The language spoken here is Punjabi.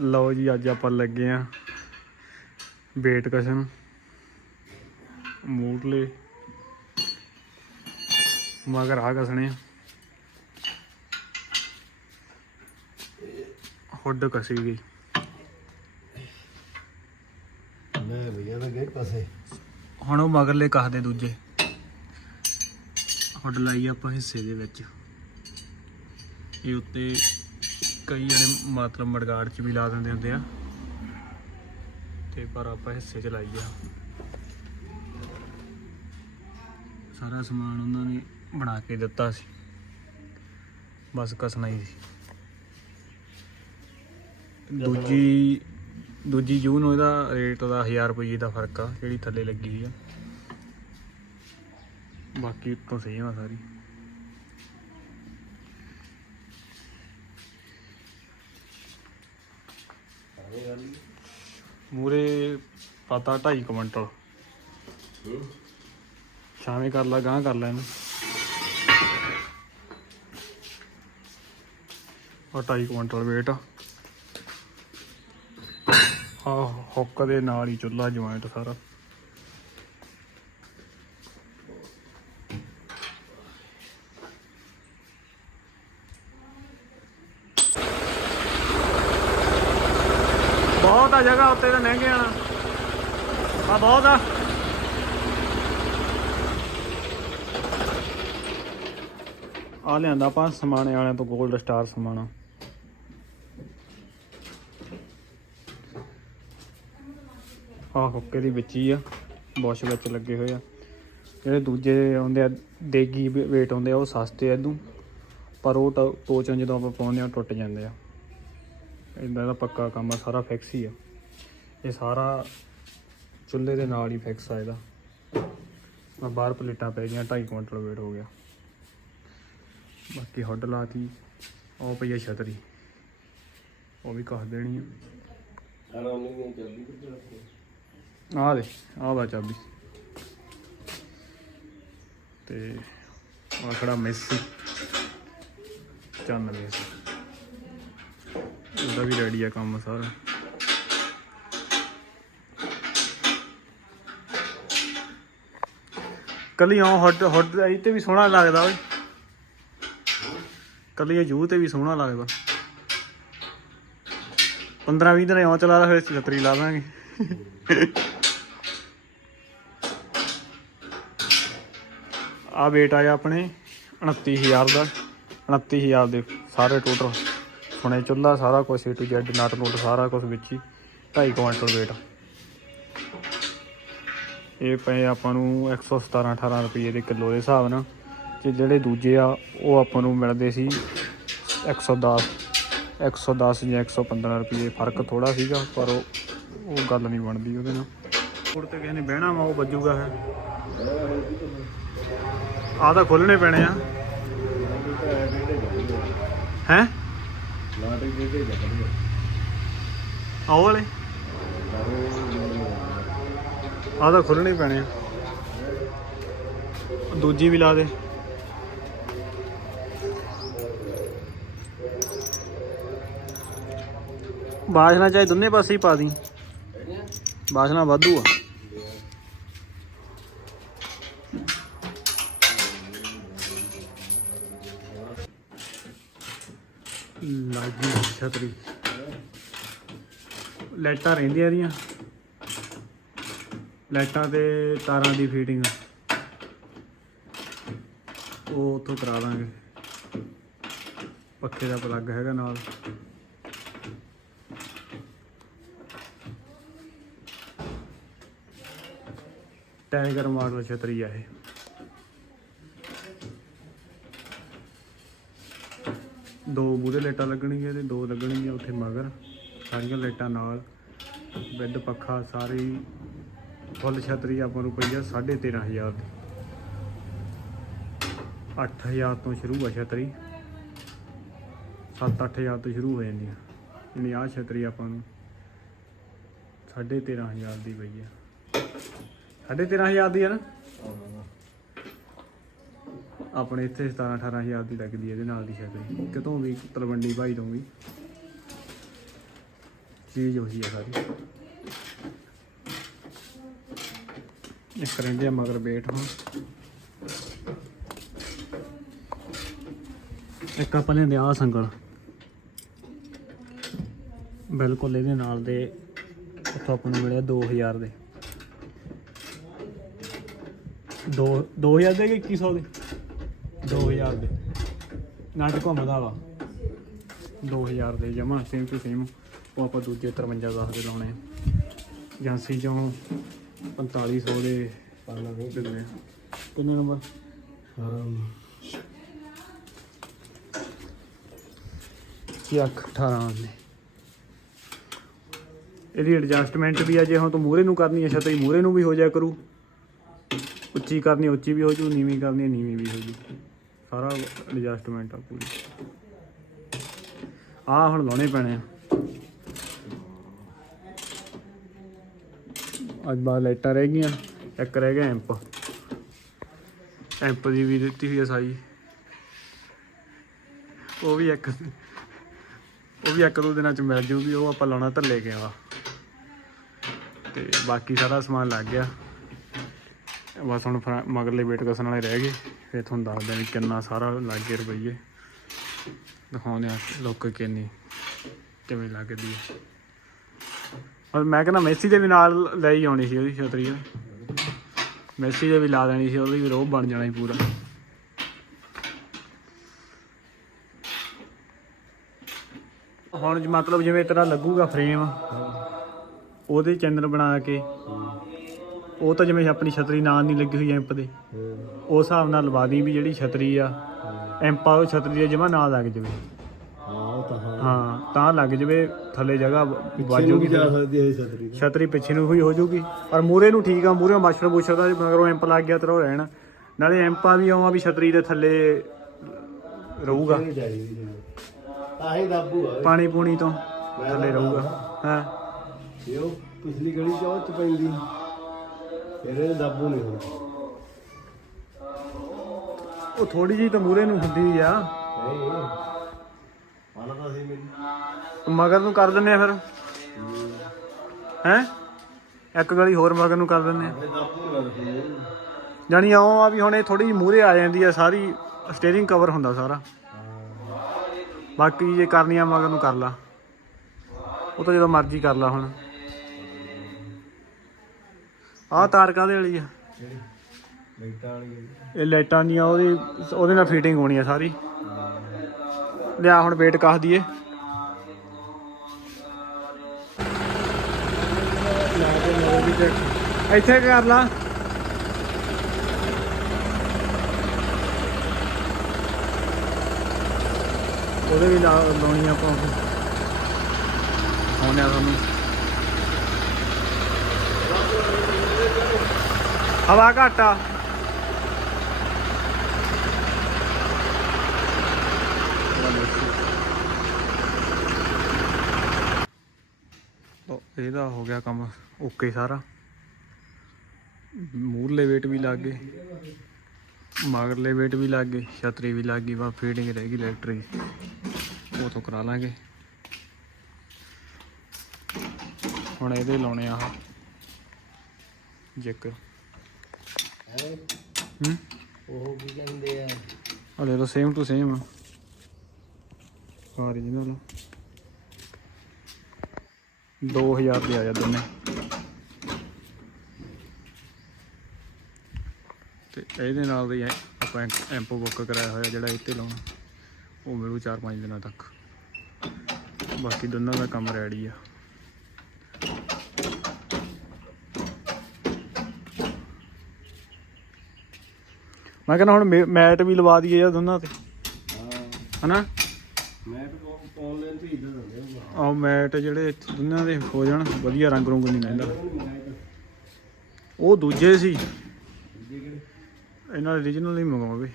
ਲਓ ਜੀ ਅੱਜ ਆਪਾਂ ਲੱਗੇ ਆ ਵੇਟ ਕਸ਼ਨ। ਮੂਟਲੇ ਮਗਰ ਆ ਕਸਣੇ ਆ। ਹੁੱਡ ਕਸੀ ਗਈ। ਮੈਂ ਭਈਆ ਦਾ ਗੇਟ ਪਾਸੇ। ਹੁਣ ਉਹ ਮਗਰਲੇ ਕਸਦੇ ਦੂਜੇ। ਹੁੱਡ ਲਾਈ ਆਪਾਂ ਹਿੱਸੇ ਦੇ ਵਿੱਚ। ਇਹ ਉੱਤੇ ਕਈ ਜਿਹੜੇ ਮਤਲਬ ਮੜਗਾੜ ਚ ਵੀ ਲਾ ਦਿੰਦੇ ਹੁੰਦੇ ਆ। ਤੇ ਪਰ ਆਪਾਂ ਹਿੱਸੇ ਚ ਲਾਈ ਆ। ਸਾਰਾ ਸਮਾਨ ਉਹਨਾਂ ਨੇ ਬਣਾ ਕੇ ਦਿੱਤਾ ਸੀ। ਬਸ ਕਸਣਾ ਹੀ ਸੀ। ਦੂਜੀ ਦੂਜੀ ਜੂਨ ਨੂੰ ਇਹਦਾ ਰੇਟ ਦਾ 1000 ਰੁਪਏ ਦਾ ਫ਼ਰਕ ਆ, ਜਿਹੜੀ ਥੱਲੇ ਲੱਗੀ ਆ। ਬਾਕੀ ਉੱਤੋਂ ਸਹੀ ਆ ਸਾਰੀ। ਮੂਰੇ ਪਤਾ 2.5 ਕੁਇੰਟਲ ਛਾਵੇਂ ਕਰ ਲਾ ਗਾਂ ਕਰ ਲੈ ਇਹਨੂੰ। ਉਹ 2.5 ਕੁਇੰਟਲ weight ਆ। ਆ ਹੁੱਕ ਦੇ ਨਾਲ ਹੀ ਚੁੱਲਾ ਜੁਆਇੰਟ ਸਾਰਾ। ਬਹੁਤ ਆ ਜਗ੍ਹਾ ਉੱਤੇ ਤਾਂ ਮਹਿੰਗੇ ਆਣਾ ਆ ਬਹੁਤ ਆ। ਆ ਲਿਆਂਦਾ ਆਪਾਂ ਸਮਾਣੇ ਵਾਲਿਆਂ ਤੋਂ 골ਡ ਸਟਾਰ ਸਮਾਣਾ। ਆ ਹੁੱਕੇ ਦੀ ਵਿੱਚ ਹੀ ਆ ਬੁਸ਼ ਵਿੱਚ ਲੱਗੇ ਹੋਏ ਆ। ਜਿਹੜੇ ਦੂਜੇ ਆਉਂਦੇ ਆ, ਦੇਗੀ ਵੇਟ ਆਉਂਦੇ ਆ, ਉਹ ਸਸਤੇ ਆ ਇਦੋਂ ਪਰ ਉਹ ਟ- ਟੋਚਨ ਜਦੋਂ ਆਪਾਂ ਪਾਉਂਦੇ ਆ, ਉਹ ਟੁੱਟ ਜਾਂਦੇ ਆ। ਇਦਾਂ ਦਾ ਪੱਕਾ ਕੰਮ ਆ ਸਾਰਾ ਫਿਕਸ ਹੀ ਆ। ਇਹ ਸਾਰਾ ਚੁੱਲ੍ਹੇ ਦੇ ਨਾਲ ਹੀ ਫਿਕਸ ਆ ਇਹਦਾ। ਆ ਬਾਹਰ ਪਲੇਟਾਂ ਪੈ ਗਈਆਂ 2.5 ਕੁਇੰਟਲ weight ਹੋ ਗਿਆ। ਬਾਕੀ ਹੁੱਡ ਲਾਤੀ ਉਹ ਪਈ ਆ ਛਤਰੀ। ਉਹ ਵੀ ਕਹ ਦੇਣੀ ਆ। ਆ? ਦੇ ਆ ਵਾ ਚਾਬੀ। ਤੇ ਆ ਖੜਾ ਮੈਸੀ 94 ਸੀ ਉਹਦਾ ਵੀ ਰੈਡੀ ਆ ਕੰਮ ਸਾਰਾ। ਕੱਲੀ ਆ ਹੱਡ ਹੱਡ ਇਹ ਤੇ ਵੀ ਸੋਹਣਾ ਲੱਗਦਾ ਓਏ। ਕੱਲੀ ਇਹ ਜੂ ਤੇ ਵੀ ਸੋਹਣਾ ਲੱਗਦਾ। 15 20 ਦਿਨ ਇਉਂ ਚਲਾ ਫਿਰ ਛਤਰੀ ਲਾ ਦਾਂਗੇ। ਆ ਵੇਟ ਆਇਆ ਆਪਣੇ 29000 ਦਾ। 29000 ਦੇ ਸਾਰੇ ਟੋਟਲ ਸੁਣੇ ਚੁੱਲਾ ਸਾਰਾ ਕੁਝ ਏ ਟੂ ਜ਼ੈਡ ਨਟ ਨੋਟ, ਸਾਰਾ ਕੁਝ ਵਿੱਚ ਹੀ। 2.5 ਕੁਇੰਟਲ ਵੇਟ ਇਹ ਪਏ ਆਪਾਂ ਨੂੰ 117 18 ਰੁਪਏ ਦੇ ਕਿਲੋ ਦੇ ਹਿਸਾਬ ਨਾਲ। ਤੇ ਜਿਹੜੇ ਦੂਜੇ ਆ, ਉਹ ਆਪਾਂ ਨੂੰ ਮਿਲਦੇ ਸੀ 110 110 ਜਾਂ 115 ਰੁਪਏ। ਫ਼ਰਕ ਥੋੜਾ ਸੀਗਾ, ਪਰ ਉਹ ਉਹ ਗੱਲ ਨਹੀਂ ਬਣਦੀ ਉਹਦੇ ਨਾਲ। ਕੋੜ ਤੇ ਕਿਸੇ ਨੇ ਬਹਿਣਾ ਵਾ, ਉਹ ਵੱਜੂਗਾ ਫਿਰ। ਆਹ ਤਾਂ ਖੋਲਣੇ ਪੈਣੇ ਆ। ਹੈ? ਲਾਟਰੀ ਦੇ ਕੇ ਜਾਂਦੇ ਆਹ ਵਾਲੇ? ਆਹ ਤਾਂ ਖੋਲਣੇ ਪੈਣੇ ਆ। ਦੂਜੀ ਵੀ ਲਾ ਦੇ। ਬਾਸ਼ਨਾ ਚਾਹੇ ਦੋਨੇ ਪਾਸੇ ਹੀ ਪਾ ਦੀ। ਬਾਸ਼ਨਾ ਵਾਧੂ ਆ। ਲਾਗੀ ਛਤਰੀ। ਲਾਈਟਾਂ ਰਹਿੰਦੀਆਂ ਇਹਦੀਆਂ। ਲਾਈਟਾਂ ਤੇ ਤਾਰਾਂ ਦੀ ਫੀਟਿੰਗ ਉਹ ਉੱਥੋਂ ਕਰਾ ਦਾਂਗੇ। ਪੱਖੇ ਦਾ ਪਲੱਗ ਹੈਗਾ ਨਾਲ। ਟਾਈਗਰ ਮਾਡਲ ਛਤਰੀ ਆ ਇਹ। ਦੋ ਮੂਹਰੇ ਲਾਈਟਾਂ ਲੱਗਣਗੀਆਂ ਤੇ ਦੋ ਲੱਗਣਗੀਆਂ ਉੱਥੇ ਮਗਰ, ਸਾਰੀਆਂ ਲਾਈਟਾਂ ਨਾਲ। ਬੈੱਡ ਪੱਖਾ ਸਾਰੀ, ਫੁੱਲ ਛਤਰੀ ਆਪਾਂ ਨੂੰ ਪਈ ਆ 13500 ਦੀ। 8000 ਤੋਂ ਸ਼ੁਰੂ ਆ ਛਤਰੀ। 7-8000 ਤੋਂ ਸ਼ੁਰੂ ਹੋ ਜਾਂਦੀ ਆ। ਯਾਨੀ ਆਹ ਛਤਰੀ ਆਪਾਂ ਨੂੰ 13500 ਦੀ ਪਈ ਆ। 13500 ਦੀ ਆ ਨਾ? ਆਪਣੇ ਇੱਥੇ 17 18000 ਦੀ ਲੱਗਦੀ ਹੈ ਇਹਦੇ ਨਾਲ ਦੀ ਛਤਰੀ ਕਿਤੋਂ ਵੀ, ਤਲਵੰਡੀ ਭਾਈ ਤੋਂ ਵੀ। ਚੀਜ਼ ਉਹੀ ਹੈ ਸਾਰੀ। ਇੱਕ ਰਹਿੰਦੇ ਆ ਮਗਰ ਬੈਠ ਹੁਣ। ਇੱਕ ਆਪਾਂ ਲੈਂਦੇ ਆ ਸੰਗਲ। ਬਿਲਕੁਲ ਇਹਦੇ ਨਾਲ ਦੇ, ਉੱਥੋਂ ਆਪਾਂ ਨੂੰ ਮਿਲਿਆ 2000 ਦੇ। 2 2000 ਦੇ ਕਿ 2100 ਦੇ? 2000 ਦੇ। ਨਾਟ ਘੁੰਮਦਾ ਵਾ। 2000 ਦੇ ਜਮਾ ਸੇਮ ਟੂ ਸੇਮ ਉਹ ਆਪਾਂ ਦੂਜੇ 53 10 ਦੇ ਲਾਉਣੇ ਏਜੰਸੀ ਚੋਂ 4500 ਦੇ ਦਿੰਦੇ ਕਿੰਨੇ ਨੰਬਰ? ਹਾਂ ਚੱਕ 18 ਦੇ। ਇਹਦੀ ਐਡਜਸਟਮੈਂਟ ਵੀ ਆ ਜੇ ਹੁਣ ਤੂੰ ਮੂਰੇ ਨੂੰ ਕਰਨੀ ਹੈ ਛਤਰੀ ਮੂਰੇ ਨੂੰ ਵੀ ਹੋ ਜਾਇਆ ਕਰੂ। ਉੱਚੀ ਕਰਨੀ ਉੱਚੀ ਵੀ ਹੋ ਜੂ ਨੀਵੀਂ ਕਰਨੀ ਨੀਵੀਂ ਵੀ ਹੋ ਜੂ। ਸਾਰਾ ਐਡਜਸਟਮੈਂਟ ਆ ਪੂਰੀ। ਆ ਹੁਣ ਲਾਉਣੇ ਪੈਣੇ ਆ। ਅੱਜ ਬਾਅਦ ਲਾਈਟਾਂ ਰਹਿ ਗਈਆਂ, ਇੱਕ ਰਹਿ ਗਿਆ ਐਂਪ ਐਂਪ ਦੀ ਵੀ ਦਿੱਤੀ ਹੋਈ ਆ ਸਾਈ। ਉਹ ਵੀ ਇੱਕ, ਉਹ ਵੀ ਇੱਕ ਦੋ ਦਿਨਾਂ ਚ ਮਿਲ ਜੂਗੀ, ਉਹ ਆਪਾਂ ਲਾਉਣਾ ਧੱਲੇ ਗਿਆ ਵਾ ਤੇ ਬਾਕੀ ਸਾਰਾ ਸਮਾਨ ਲੱਗ ਗਿਆ। ਬਸ ਹੁਣ ਫਰਾ- ਮਗਰਲੇ ਵੇਟ ਕਸਣ ਵਾਲੇ ਰਹਿ ਗਏ। ਫਿਰ ਤੁਹਾਨੂੰ ਦੱਸਦਾ ਵੀ ਕਿੰਨਾ ਸਾਰਾ ਲੱਗ ਗਿਆ ਰੁਪਈਏ। ਦਿਖਾਉਂਦੇ ਆ ਲੋਕ ਕਿੰਨੀ ਕਿਵੇਂ ਲੱਗਦੀ ਹੈ। ਔਰ ਮੈਂ ਕਹਿੰਦਾ ਮੈਸੀ ਦੇ ਵੀ ਨਾਲ ਲੈ ਹੀ ਆਉਣੀ ਸੀ ਉਹਦੀ ਛਤਰੀ ਮੈਸੀ ਦੇ ਵੀ ਲਾ ਦੇਣੀ ਸੀ, ਉਹਦੀ ਵੀ ਰੋਹ ਬਣ ਜਾਣਾ ਸੀ ਪੂਰਾ। ਹੁਣ ਮਤਲਬ ਜਿਵੇਂ ਤੇਰਾ ਲੱਗੂਗਾ ਫਰੇਮ ਉਹਦੇ ਚੈਨਲ ਬਣਾ ਕੇ। ਉਹ ਤਾਂ ਜਿਵੇਂ ਆਪਣੀ ਛਤਰੀ ਨਾਲ ਨਹੀਂ ਲੱਗੀ ਹੋਈ ਐਂਪ ਦੇ। ਉਸ ਹਿਸਾਬ ਨਾਲ ਲਵਾ ਦੀ ਵੀ ਜਿਹੜੀ ਛਤਰੀ ਆ। ਐਂਪ ਆ ਉਹ ਛਤਰੀ ਦੇ ਜਮਾ ਨਾਲ ਲੱਗ ਜਾਵੇ। ਹਾਂ ਤਾਂ ਲੱਗ ਜਾਵੇ ਥੱਲੇ ਜਗ੍ਹਾ ਵਾਜੂਗੀ ਵੀ ਜਾ ਸਕਦੀ ਹੈ ਇਹ ਛਤਰੀ ਪਿੱਛੇ ਨੂੰ ਵੀ ਹੋ ਜਾਊਗੀ ਪਰ ਮੂਰੇ ਨੂੰ ਠੀਕ ਆ ਮੂਰੇ ਮਾਸਟਰ ਬੂਸ਼ਰ ਦਾ ਮਗਰੋਂ ਐਂਪ ਲੱਗ ਗਿਆ ਤੇਰਾ ਉਹ ਰਹਿਣਾ। ਨਾਲੇ ਐਂਪਾ ਵੀ ਆਉਂ ਵੀ ਛਤਰੀ ਦੇ ਥੱਲੇ ਰਹੂਗਾ। ਨਹੀਂ ਚਾਹੀਦੀ ਜੀ। ਤਾਂ ਹੀ ਦਾਬੂ ਆ। ਪਾਣੀ ਪੂਣੀ ਤੋਂ ਥੱਲੇ ਰਹੂਗਾ। ਹਾਂ। ਇਹ ਪਿਛਲੀ ਗਲੀ ਚ ਉਹ ਚ ਪੈਂਦੀ। ਫਿਰ ਇਹ ਦਾਬੂ ਨਹੀਂ ਹੁੰਦਾ ਉਹ ਥੋੜੀ ਜਿਹੀ ਤਾਂ ਮੂਰੇ ਨੂੰ ਹੁੰਦੀ ਆ। ਨਹੀਂ ਆਲਾ ਤਾਂ ਸੀ ਮੇਰੀ। ਮਗਰ ਨੂੰ ਕਰ ਦਿੰਨੇ ਆ ਫਿਰ। ਹੈ? ਇੱਕ ਗਲੀ ਹੋਰ ਮਗਰ ਨੂੰ ਕਰ ਦਿੰਨੇ ਆ। ਇਹ ਦਾਬੂ ਜਾਨੀ ਆਉਂ ਆ ਵੀ ਹੁਣ ਇਹ ਥੋੜੀ ਜਿਹੀ ਮੂਰੇ ਆ ਜਾਂਦੀ ਆ ਸਾਰੀ ਸਟੀਅਰਿੰਗ ਕਵਰ ਹੁੰਦਾ ਸਾਰਾ। ਬਾਕੀ ਜੇ ਕਰਨੀ ਆ ਮਗਰ ਨੂੰ ਕਰ ਲਾ। ਉਹ ਤਾਂ ਜਦੋਂ ਮਰਜ਼ੀ ਕਰ ਲਾ ਹੁਣ। ਆਹ ਤਾਰ ਕਾਹਦੇ ਵਾਲੀ ਆ? ਜਿਹੜੀ ਲਾਈਟਾਂ ਵਾਲੀ ਇਹ ਲਾਈਟਾਂ ਦੀਆਂ ਉਹਦੀ ਉਹਦੇ ਨਾਲ ਫਿਟਿੰਗ ਹੋਣੀ ਆ ਸਾਰੀ। ਲਿਆ ਹੁਣ ਵੇਟ ਕਾਹ ਦੀਏ ਇੱਥੇ ਕਰ ਲਾ। ਉਹਦੇ ਵੀ ਲਾ ਲਾਉਣੀ ਆਪਾਂ। ਆਉਣੇ ਆ ਤੁਹਾਨੂੰ। ਹਵਾ ਘੱਟ ਆ। ਇਹਦਾ ਹੋ ਗਿਆ ਕੰਮ ਓਕੇ ਸਾਰਾ। ਮੂਰਲੇ ਵੇਟ ਵੀ ਲੱਗ ਗਏ। ਮਗਰਲੇ ਵੇਟ ਵੀ ਲੱਗ ਗਏ। ਛਤਰੀ ਵੀ ਲੱਗ ਗਈ। ਬਾ ਫੀਡਿੰਗ ਰਹਿ ਗਈ ਇਲੈਕਟ੍ਰਿਕ ਉਹ ਤੋਂ ਕਰਾ ਲਾਂਗੇ। ਹੁਣ ਇਹਦੇ ਲਾਉਣੇ ਆ ਆਹ। ਜੈਕ ਹੈ? ਹੂੰ ਉਹ ਕੀ ਕਹਿੰਦੇ ਆ? ਆ ਲੈ ਲਓ ਸੇਮ ਟੂ ਸੇਮ ਓਰੀਜਨਲ 2000 ਦੇ ਆ ਜਾ ਦੋਨੇ ਤੇ ਇਹਦੇ ਨਾਲ ਦੀ ਐ- ਆਪਾਂ ਐਂਪੋ ਬੁੱਕ ਕਰਾਇਆ ਹੋਇਆ ਜਿਹੜਾ ਇੱਥੇ ਲਾਉਣਾ। ਉਹ ਮਿਲੂ 4-5 ਦਿਨਾਂ ਤੱਕ। ਬਾਕੀ ਦੋਨਾਂ ਦਾ ਕੰਮ ਰੈਡੀ ਆ। ਮੈਂ ਕਹਿੰਦਾ ਹੁਣ ਮੇ- ਮੈਟ ਵੀ ਲਵਾ ਦਈਏ ਯਾਰ ਦੋਨਾਂ ਤੇ। ਹਾਂ। ਹਨਾ? ਮੈਂ ਤਾਂ ਆਨਲਾਈਨ ਭੇਜ ਦਿੰਦੇ ਹਾਂ ਆਹ ਮੈਟ ਜਿਹੜੇ ਇੱਥੇ ਦੋਨਾਂ ਦੇ ਹੋ ਜਾਣ ਵਧੀਆ ਰੰਗ ਰੁੰਗ ਨਹੀਂ ਲੈਂਦਾ। ਉਹ ਦੂਜੇ ਸੀ। ਇਹਨਾਂ ਦੇ origignal ਹੀ ਮੰਗਵਾਵੇ